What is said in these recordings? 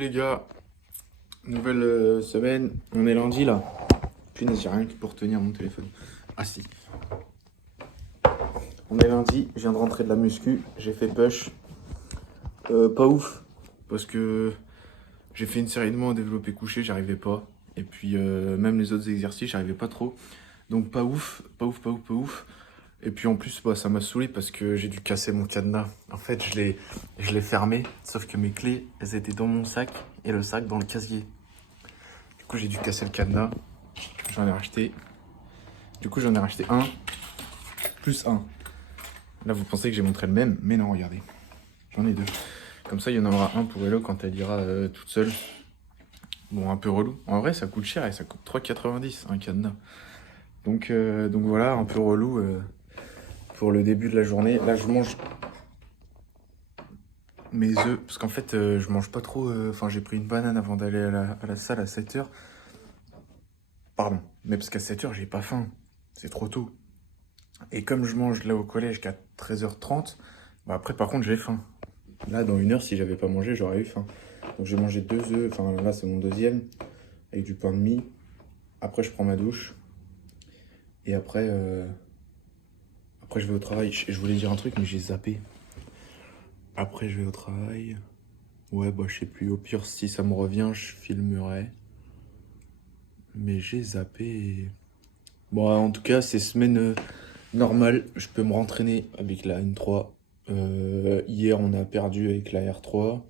les gars, nouvelle semaine, on est lundi là. Punaise, j'ai rien pour tenir mon téléphone. Ah si. On est lundi, je viens de rentrer de la muscu, j'ai fait push. Pas ouf, parce que j'ai fait une série de mots en développé couché, j'arrivais pas. Et puis même les autres exercices, j'arrivais pas trop. Donc pas ouf, pas ouf, pas ouf, pas ouf. Et puis en plus, bah, ça m'a saoulé parce que j'ai dû casser mon cadenas. En fait, je l'ai fermé, sauf que mes clés, elles étaient dans mon sac et le sac dans le casier. Du coup, j'ai dû casser le cadenas. J'en ai racheté. Du coup, j'en ai racheté un, plus un. Là, vous pensez que j'ai montré le même, mais non, regardez. J'en ai deux. Comme ça, il y en aura un pour Hello quand elle ira toute seule. Bon, un peu relou. En vrai, ça coûte cher et ça coûte 3,90 un cadenas. Donc voilà, un peu relou pour le début de la journée. Là, je mange mes œufs, parce qu'en fait, je mange pas trop. Enfin, j'ai pris une banane avant d'aller à la salle à 7h. Pardon, mais parce qu'à 7h, j'ai pas faim. C'est trop tôt. Et comme je mange là au collège qu'à 13h30, bah après, par contre, j'ai faim. Là, dans une heure, si j'avais pas mangé, j'aurais eu faim. Donc, j'ai mangé 2 œufs. Enfin, là, c'est mon deuxième, avec du pain de mie. Après, je prends ma douche. Et après, je vais au travail. Je voulais dire un truc, mais j'ai zappé. Après, je vais au travail. Ouais, bah, je sais plus. Au pire, si ça me revient, je filmerai. Mais j'ai zappé. Bon, en tout cas, c'est semaine normale. Je peux me rentraîner avec la N3. Hier, on a perdu avec la R3.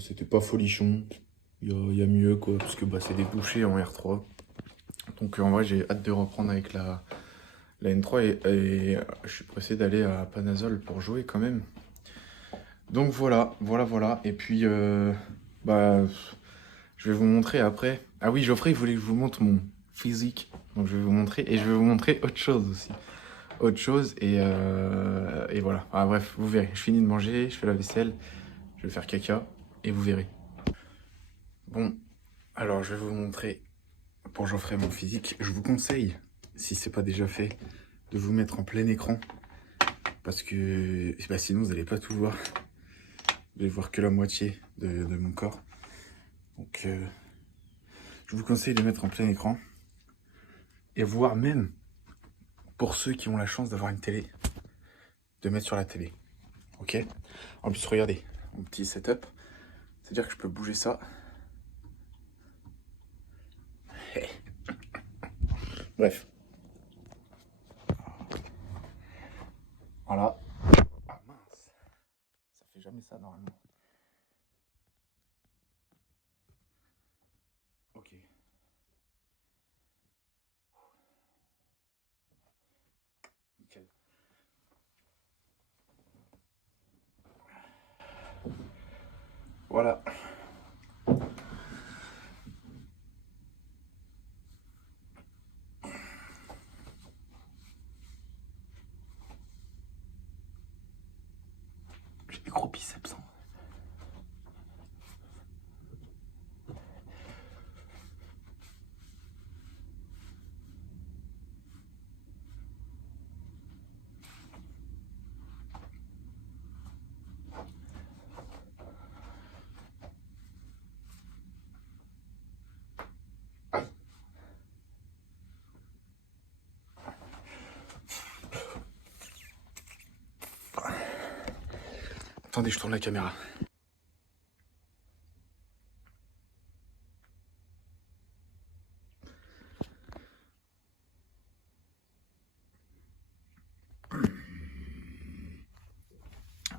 C'était pas folichon. Il y a mieux, quoi. Parce que bah, c'est des bouchées en R3. Donc, en vrai, j'ai hâte de reprendre avec la N3. Et je suis pressé d'aller à Panazol pour jouer quand même. Donc, voilà. Et puis, bah, je vais vous montrer après. Ah oui, Geoffrey, il voulait que je vous montre mon physique. Donc, je vais vous montrer. Et je vais vous montrer autre chose aussi. Autre chose. Et voilà. Ah, bref, vous verrez. Je finis de manger, je fais la vaisselle. Je vais faire caca. Et vous verrez. Bon, alors je vais vous montrer pour Geoffrey mon physique. Je vous conseille, si c'est pas déjà fait, de vous mettre en plein écran. Parce que bah, sinon, vous n'allez pas tout voir. Vous allez voir que la moitié de mon corps. Donc, je vous conseille de mettre en plein écran. Et voire même, pour ceux qui ont la chance d'avoir une télé, de mettre sur la télé. Ok? En plus, regardez, mon petit setup. C'est-à-dire que je peux bouger ça. Bref. Voilà. Ah mince. Ça fait jamais ça normalement. Ok. Nickel. Voilà. J'ai des gros biceps. Hein. Attendez, je tourne la caméra.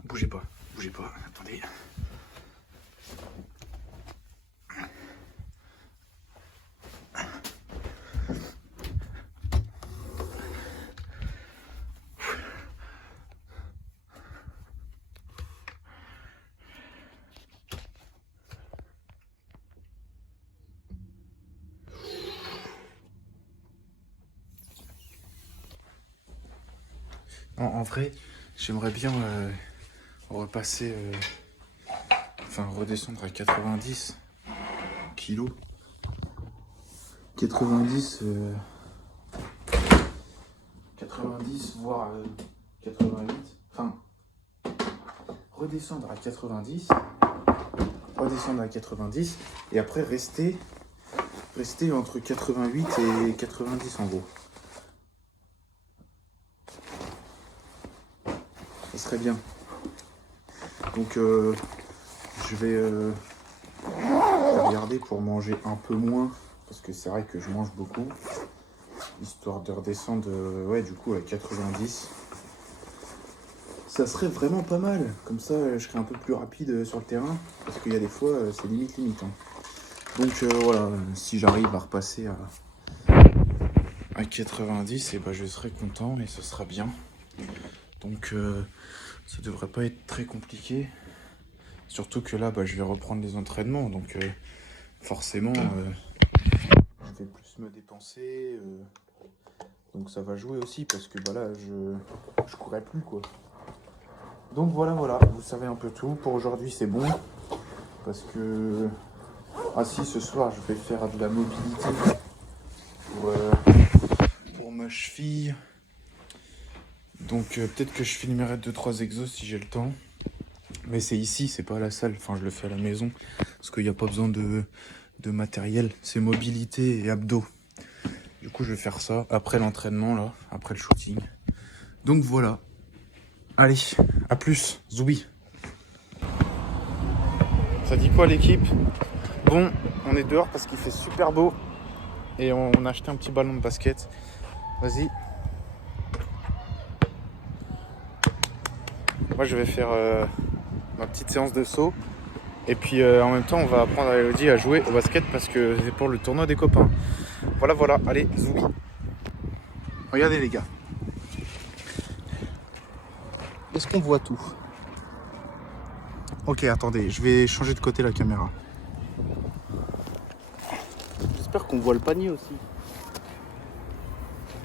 Bougez pas, attendez. En vrai, j'aimerais bien repasser, enfin redescendre à 90 kilos. 90, 90 voire 88. Enfin, redescendre à 90 redescendre à 90 et après rester entre 88 et 90 en gros. Ça serait bien. Donc je vais regarder pour manger un peu moins parce que c'est vrai que je mange beaucoup, histoire de redescendre ouais, du coup à 90. Ça serait vraiment pas mal, comme ça je serais un peu plus rapide sur le terrain, parce qu'il y a des fois c'est limite hein. Donc voilà, si j'arrive à repasser à 90, et ben je serai content et ce sera bien. Donc ça devrait pas être très compliqué, surtout que là je vais reprendre les entraînements, donc forcément je vais plus me dépenser, donc ça va jouer aussi, parce que là je courais plus quoi. Donc voilà, vous savez un peu tout. Pour aujourd'hui, c'est bon. Parce que... Ah si, ce soir, je vais faire de la mobilité pour ma cheville. Donc peut-être que je filmerai 2-3 exos si j'ai le temps. Mais c'est ici, c'est pas à la salle. Enfin, je le fais à la maison. Parce qu'il n'y a pas besoin de matériel. C'est mobilité et abdos. Du coup, je vais faire ça après l'entraînement, là. Après le shooting. Donc voilà. Allez, à plus, Zoubi. Ça dit quoi l'équipe? Bon, on est dehors parce qu'il fait super beau. Et on a acheté un petit ballon de basket. Vas-y. Moi je vais faire ma petite séance de saut. Et puis en même temps on va apprendre à Elodie à jouer au basket parce que c'est pour le tournoi des copains. Voilà, allez, Zoubi. Regardez les gars. Est-ce qu'on voit tout? Ok, attendez, je vais changer de côté la caméra. J'espère qu'on voit le panier aussi.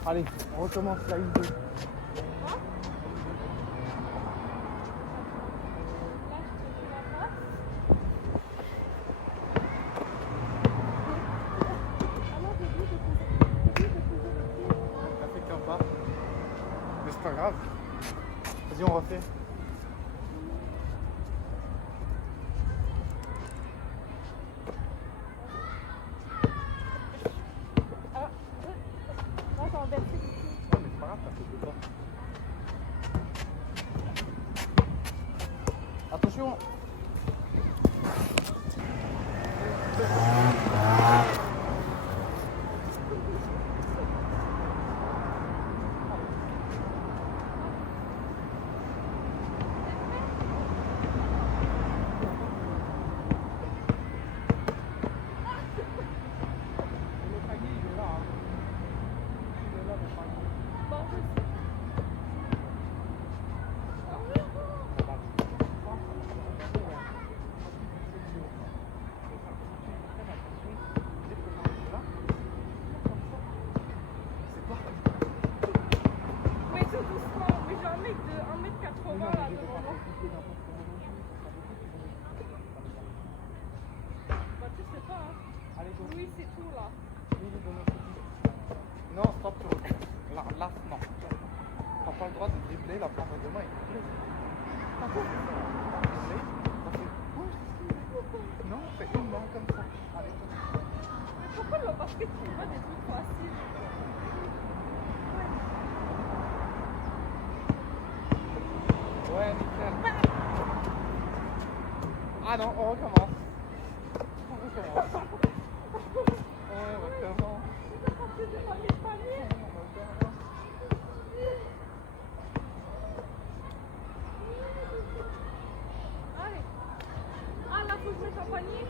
Allez, on recommence la vidéo. Ça fait qu'un pas. Mais c'est pas grave. Vas-y, on refait. Attention. Oui, c'est tout là. Non, stop, tu recules. Là, non. T'as pas le droit de dribbler, la prendre de main et dribbler. Non, fais une main comme ça. Allez. Mais pourquoi le basket c'est pas des trucs faciles? Ouais, nickel. Ah non, on recommence. Allez. Ah là, faut que je mette un panier.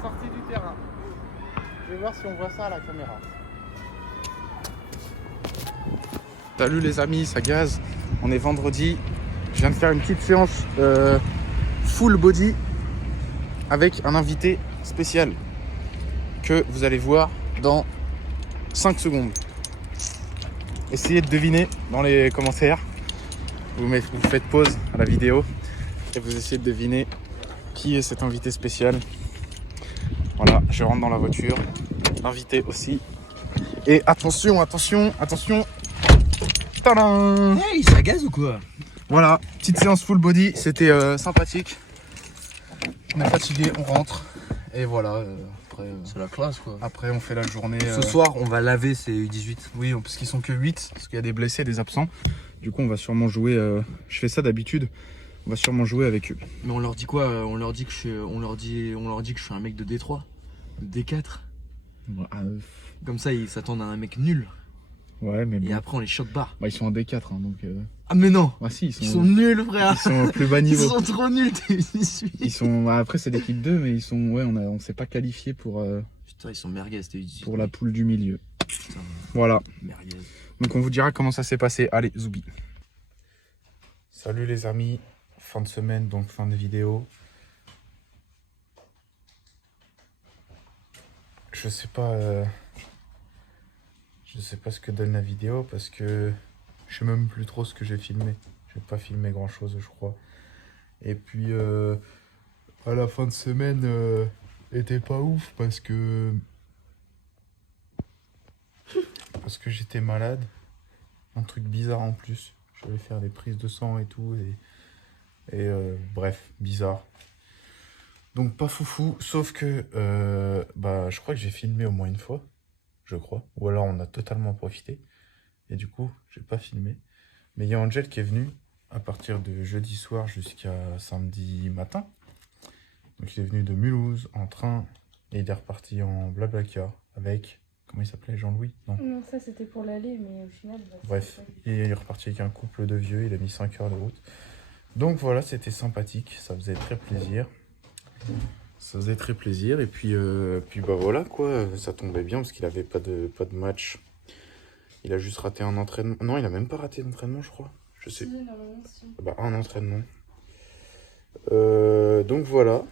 Sortie du terrain. Je vais voir si on voit ça à la caméra. Salut les amis, ça gaze. On est vendredi. Je viens de faire une petite séance full body avec un invité spécial que vous allez voir dans 5 secondes. Essayez de deviner dans les commentaires. Vous faites pause à la vidéo et vous essayez de deviner qui est cet invité spécial. Voilà, je rentre dans la voiture. L'invité aussi. Et attention. Tadam! Hey, ça gaz ou quoi? Voilà, petite séance full body, c'était sympathique. On est fatigué, on rentre. Et voilà, C'est la classe quoi. après on fait la journée. Ce soir, on va laver ces U18. Oui, parce qu'ils sont que 8, parce qu'il y a des blessés, des absents. Du coup, on va sûrement jouer. Je fais ça d'habitude. On va sûrement jouer avec eux. Mais on leur dit quoi? On leur dit que je suis un mec de D3, D4. Comme ça, ils s'attendent à un mec nul. Ouais, mais bon. Et après, on les choque bas. Bah, ils sont en D4, hein, donc. Ah mais non! Ah si, Ils sont nuls, frère! Ils sont au plus bas Ils niveau. sont trop nuls, t'es U18. Ils sont. Bah, après, c'est l'équipe 2, mais ils sont. Ouais, on s'est pas qualifié pour Putain, ils sont merguez, t'es U18. pour la poule du milieu. Putain, Voilà. merguez. Donc on vous dira comment ça s'est passé. Allez, Zoubi. Salut les amis. Fin de semaine, donc fin de vidéo. Je sais pas ce que donne la vidéo parce que je sais même plus trop ce que j'ai filmé. J'ai pas filmé grand chose, je crois. Et puis à la fin de semaine était pas ouf parce que j'étais malade. Un truc bizarre en plus. Je devais faire des prises de sang et tout et bref, bizarre. Donc pas foufou, sauf que bah je crois que j'ai filmé au moins une fois, je crois. Ou alors on a totalement profité. Et du coup, j'ai pas filmé. Mais il y a Angel qui est venu à partir de jeudi soir jusqu'à samedi matin. Donc il est venu de Mulhouse en train et il est reparti en Blablacar avec, comment il s'appelait, Jean-Louis? Non. Non, ça c'était pour l'aller, mais au final. Bah, Bref, il est reparti avec un couple de vieux, il a mis 5 heures de route. Donc voilà, c'était sympathique, ça faisait très plaisir. Ça faisait très plaisir et puis bah voilà quoi, ça tombait bien parce qu'il avait pas de match. Il a juste raté un entraînement. Non, il a même pas raté d'entraînement, je crois. Je sais. Si, normalement, si. Bah un entraînement. Donc voilà.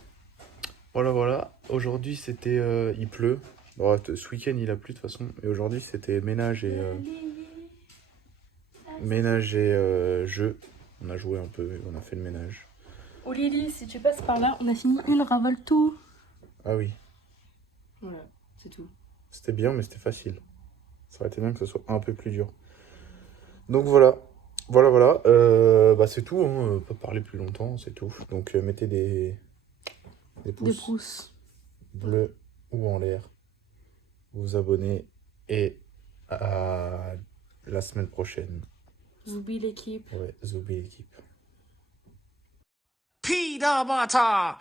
Voilà. Aujourd'hui c'était il pleut. Bon, ce week-end il a plu de toute façon. Et aujourd'hui c'était ménage et jeu. On a joué un peu, on a fait le ménage. Oh Lily, si tu passes par là, on a fini une ravole tout. Ah oui, Voilà, c'est tout. c'était bien mais c'était facile. Ça aurait été bien que ce soit un peu plus dur. Donc voilà. Bah c'est tout, hein. Pas parler plus longtemps, c'est tout. Donc mettez des Des pouces pouces. bleus ou en l'air. Vous abonnez et à la semaine prochaine. Zoubi l'équipe. Ouais, Zoubi l'équipe. Peter Butter!